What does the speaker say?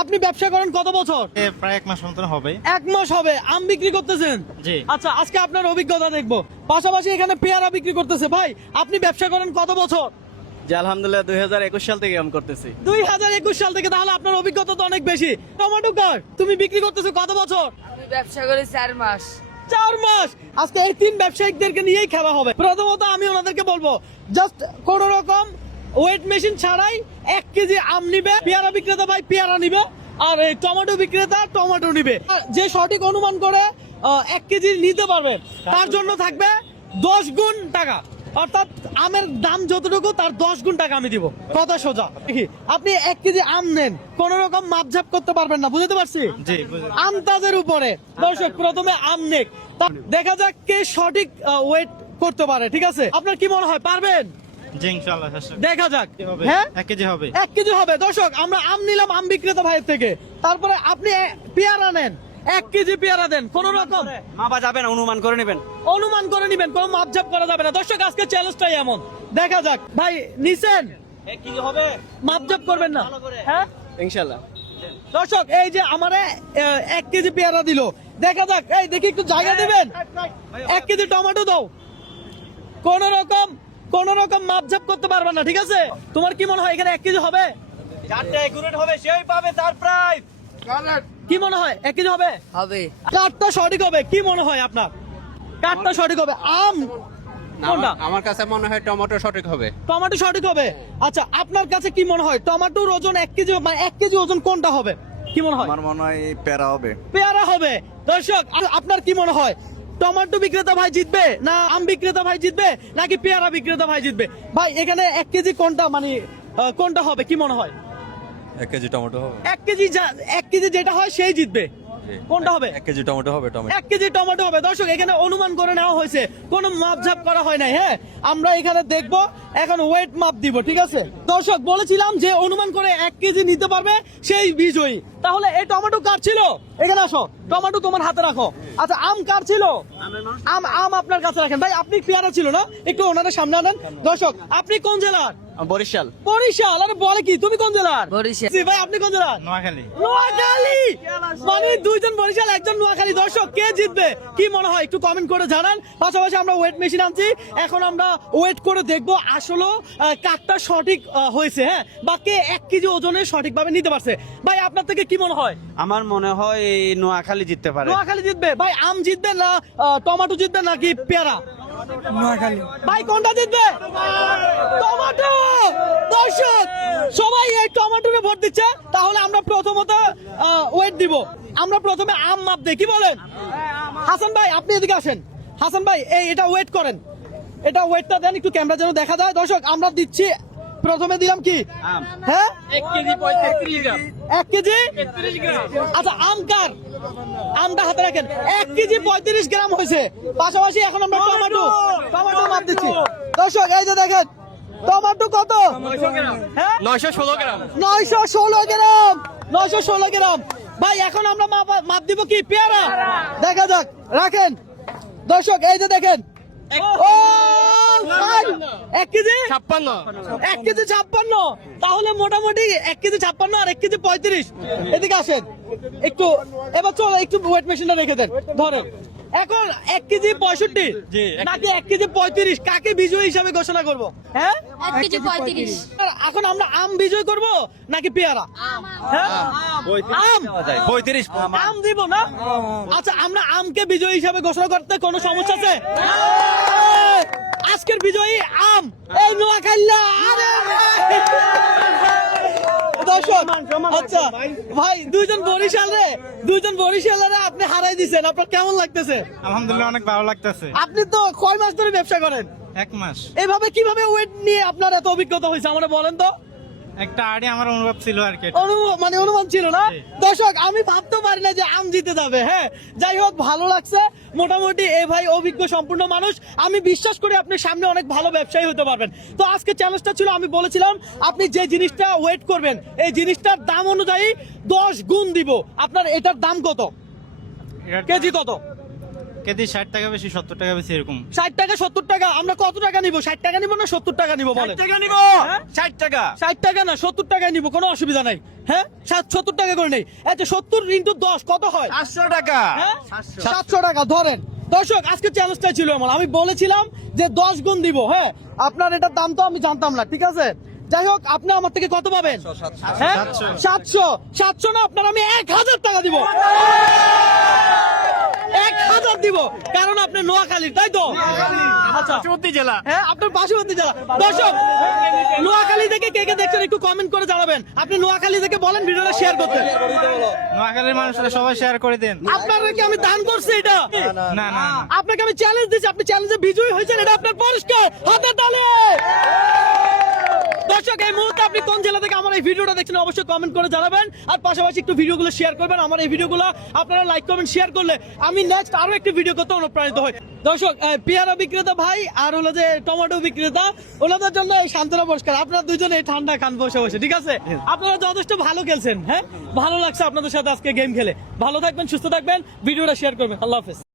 আপনি ব্যবসা করেন কত বছর? প্রায় 1 মাস মতন হবে। 1 মাস হবে আম বিক্রি করতেছেন? জি। আচ্ছা, আজকে আপনার অভিজ্ঞতা দেখবো। পাশাপাশি এখানে পেয়ারা বিক্রি করতেছে। ভাই আপনি ব্যবসা করেন কত বছর? জি আলহামদুলিল্লাহ 2021 সাল থেকে আম করতেছি। 2021 সাল থেকে, তাহলে আপনার অভিজ্ঞতা তো অনেক বেশি। টমেটো কার তুমি বিক্রি করতেছো কত বছর? আমি ব্যবসা করি 4 মাস। 4 মাস। আজকে এই 3 ব্যবসায়িকদেরকে নিয়েই খেলা হবে। প্রথমত আমি ওনাদেরকে বলবো জাস্ট কোন রকম ওয়েট মেশিন ছাড়াই 1 কেজি আম নিবে, পেয়ারা বিক্রেতা ভাই পেয়ারা নিবে, আর এই টমেটো বিক্রেতা টমেটো নিবে। আর যে সঠিক অনুমান করে 1 কেজি নিতে পারবে তার জন্য থাকবে 10 গুণ টাকা, অর্থাৎ আমের দাম যতটুকু তার 10 গুণ টাকা আমি দিব। কথা সোজা। আপনি 1 কেজি আম নেন, কোন রকম মাপঝাপ করতে পারবেন না, বুঝতে পারছি? জি, বুঝলাম। আন্দাজের উপরে দর্শক প্রথমে আম নেক, দেখা যাক কে সঠিক ওয়েট করতে পারে। ঠিক আছে, আপনার কি মনে হয় পারবেন? জি ইনশাআল্লাহ চেষ্টা দেখা যাক। হবে। হ্যাঁ 1 কেজি হবে। 1 কেজি হবে। দর্শক আমরা আম নিলাম আম বিক্রেতা ভাইয়ের থেকে, তারপরে আপনি পেয়ারা নেন, 1 কেজি পেয়ারা দেন, কোন রকম মাপা যাবে না, অনুমান করে নেবেন। অনুমান করে নিবেন, কোনো মাপঝাপ করা যাবে না। দর্শক আজকে চ্যালেঞ্জটাই এমন, দেখা যাক। ভাই নিছেন, কি হবে? মাপঝাপ করবেন না? হ্যাঁ ইনশাআল্লাহ। দর্শক এই যে আমারে 1 কেজি পেয়ারা দিল, দেখা যাক। এই দেখি একটু জায়গা দিবেন। 1 কেজি টমেটো দাও, কোন রকম মাপঝাপ করতে পারবে না। ঠিক আছে, তোমার কি মনে হয় এখানে 1 কেজি হবে? যারটা একুরেট হবে সেই পাবে তার প্রাইস। কি মনে হয় 1 কেজি হবে? হবে। কাঠটা সঠিক হবে? কি মনে হয় আপনার? কাঠটা সঠিক হবে। আম কোনটা? আমার কাছে মনে হয় টমেটো সঠিক হবে। টমেটো সঠিক হবে। আচ্ছা, আপনার কাছে কি মনে হয় টমেটোর ওজন 1 কেজি, মানে 1 কেজি ওজন কোনটা হবে? কি মনে হয়? আমার মনে হয় পেরা হবে। পেয়ারা হবে। দর্শক আপনার কি মনে হয় টমেটো বিক্রেতা ভাই জিতবে, না আম বিক্রেতা ভাই জিতবে, নাকি পেয়ারা বিক্রেতা ভাই জিতবে? ভাই এখানে 1 কেজি কোনটা, মানে কোনটা হবে কি মনে হয়? 1 কেজি টমেটো হবে। 1 কেজি 1 কেজি যেটা হয় সেই জিতবে। কোনটা হবে? 1 কেজি টমেটো হবে। টমেটো 1 কেজি টমেটো হবে। দর্শক এখানে অনুমান করে নেওয়া হয়েছে, কোনো মাপঝাপ করা হয় নাই। হ্যাঁ, আমরা এখানে দেখব, এখন ওয়েট মাপ দিব। ঠিক আছে দর্শক, বলেছিলাম যে অনুমান করে 1 কেজি নিতে পারবে সেই বিজয়ী। তাহলে এই টমেটো কার ছিল? এখানে আসো, টমেটো তোমার হাতে রাখো। আচ্ছা, আম কার ছিল? আম আপনার কাছে রাখেন। ভাই আপনি পেয়ারা ছিল না, একটু ওনাদের সামনে আনেন। দর্শক আপনি কোন জেলার? বরিশাল। বরিশাল। আরে বলে কি, তুমি কোন জেলার? বরিশাল। জি ভাই, আপনি কোন জেলার? নোয়াখালী। নোয়াখালী। মানে দুইজন বরিশাল, একজন নোয়াখালী। দর্শক কে জিতবে কি মনে হয় একটু কমেন্ট করে জানান। পাশাপাশি আমরা ওয়েট মেশিন আনছি, এখন আমরা ওয়েট করে দেখবো আসলে কাঠটা সঠিক হয়েছে, হ্যাঁ, বা কে 1 কেজি ওজনে সঠিকভাবে নিতে পারছে। ভাই আপনার থেকে কি মনে হয়? আমার মনে হয় এই নোয়াখালী জিততে পারে। নোয়াখালী জিতবে। ভাই আম জিতবে না টমেটো জিতবে নাকি পেয়ারা? নোয়াখালী। ভাই কোনটা জিতবে? টমেটো। দর্শক সবাই এই টমেটোরে ভোট দিচ্ছে। তাহলে আমরা প্রথমত ওয়েট দিব। আমরা প্রথমে আম মাপ দেই, কি বলেন? হাসান ভাই আপনি এদিকে আসেন। হাসান ভাই এটা ওয়েট করেন, এটা ওয়েটটা দেন একটু, ক্যামেরা যেন দেখা যায়। দর্শক আমরা দিচ্ছি, প্রথমে দিলাম কি? হ্যাঁ 1 কেজি 35 গ্রাম। 1 কেজি 33 গ্রাম। আচ্ছা, আম কার? আমটা হাতে রাখেন। 1 কেজি 35 গ্রাম হয়েছে। পাশাপাশি এখন আমরা টমেটো মাপ দিচ্ছি। দর্শক এই যে দেখেন টমেটো কত? 900 গ্রাম। হ্যাঁ 916 গ্রাম। 916 গ্রাম। 916 গ্রাম। ভাই এখন আমরা মাপ দিব কি? পেয়ারা। দেখা যাক, রাখেন। দর্শক এই যে দেখেন, ও 1 কেজি 56। 1 কেজি 56। তাহলে মোটামুটি 1 কেজি 56 আর 1 কেজি 35। এদিকে আসেন একটু, এবার চলো একটু ওয়েট মেশিনটা রেখে দেন, ধরেন। এখন 1 কেজি 65 জি, নাকি 1 কেজি 35, কাকে বিজয়ী হিসাবে ঘোষণা করব? হ্যাঁ 1 কেজি 35। এখন আমরা আম বিজয় করব নাকি পেয়ারা? হ্যাঁ আম। 35। আম দিব না? আচ্ছা, আমরা আমকে বিজয়ী হিসাবে ঘোষণা করতে কোনো সমস্যা আছে? আজকের বিজয়ী আম, এই নোয়াখাইলা। দর্শক আচ্ছা ভাই, দুইজন বরিশালের আপনি হারাই দিচ্ছেন, আপনার কেমন লাগতেছে? আলহামদুলিল্লাহ অনেক ভালো লাগতেছে। আপনি তো কয় মাস ধরে ব্যবসা করেন? 1 মাস। এভাবে কিভাবে ওয়েট নিয়ে আপনার এত অভিজ্ঞতা হয়েছে আমাকে বলেন তো। একটা আইডিয়া আমার অনুভব ছিল আর কি। অনুমান ছিল না। দর্শক আমি ভাবতে পারি না যে আম জিতে যাবে। হ্যাঁ যাই হোক, ভালো লাগছে মোটামুটি। এই ভাই অভিজ্ঞ সম্পূর্ণ মানুষ, আমি বিশ্বাস করি আপনি সামনে অনেক ভালো ব্যবসায়ী হতে পারবেন। তো আজকে চ্যালেঞ্জটা ছিল, আমি বলেছিলাম আপনি যে জিনিসটা ওয়েট করবেন এই জিনিসটার দাম অনুযায়ী 10 গুণ দিব। আপনার এটার দাম কত? কেজি কত? কেজি 60 টাকা বেশি 70 টাকা বেশি এরকম। 60 টাকা 70 টাকা, আমরা কত টাকা নিব? 60 টাকা নিব না 70 টাকা নিব বলেন? 60 টাকা নিব। হ্যাঁ? 60 টাকা। 60 টাকা না 70 টাকা নিব, কোনো অসুবিধা নাই। হ্যাঁ 70 টাকা করে নেই। আচ্ছা 70 ইনটু 10 কত হয়? 800 টাকা। হ্যাঁ? 700 টাকা ধরেন। দর্শক আজকে চ্যালেঞ্জটা ছিল আমার, আমি বলেছিলাম যে 10 গুণ দিব। হ্যাঁ আপনার এটার দাম তো আমি জানতাম না, ঠিক আছে? যাই হোক আপনি আমার থেকে কত পাবেন? হ্যাঁ 700 না আপনার আমি 1000 টাকা দিব। 1000 দিব, কারণ আপনি নোয়াখালীর, তাই তো? আচ্ছা চৌদ্দ জেলা। হ্যাঁ আপনার পার্শ্ববর্তী জেলা। দর্শক নোয়াখালী থেকে কে কে দেখছেন একটু কমেন্ট করে জানাবেন। আপনি নোয়াখালী থেকে বলেন ভিডিওটা শেয়ার করতে। নোয়াখালীর মানুষরা সবাই শেয়ার করে দেন। আপনারা কি আমি দান করছি এটা? না না না। আপনাকে আমি চ্যালেঞ্জ দিচ্ছি, আপনি চ্যালেঞ্জে বিজয়ী হয়েছেন, এটা আপনার পুরস্কার। হাতে তালি। দর্শক এই মুহূর্তে আপনি কোন জেলা থেকে আমার এই ভিডিওটা দেখছেন অবশ্যই কমেন্ট করে জানাবেন, আর পাশাপাশি একটু ভিডিওগুলো শেয়ার করবেন। আমার এই ভিডিওগুলো আপনারা লাইক কমেন্ট শেয়ার করলে আমি নেক্সট আরো একটি ভিডিও করতে অনুপ্রাণিত হই। দর্শক পেয়ারা বিক্রেতা ভাই আর হলো যে টমেটো বিক্রেতা, ওনাদের জন্য এই সান্ত্বনা পুরস্কার। আপনারা দুইজনে এই ঠান্ডা খান বসে বসে, ঠিক আছে? আপনারা যথেষ্ট ভালো খেলছেন। হ্যাঁ ভালো লাগছে আপনাদের সাথে আজকে গেম খেলে। ভালো থাকবেন, সুস্থ থাকবেন, ভিডিওটা শেয়ার করবেন। আল্লাহ হাফেজ।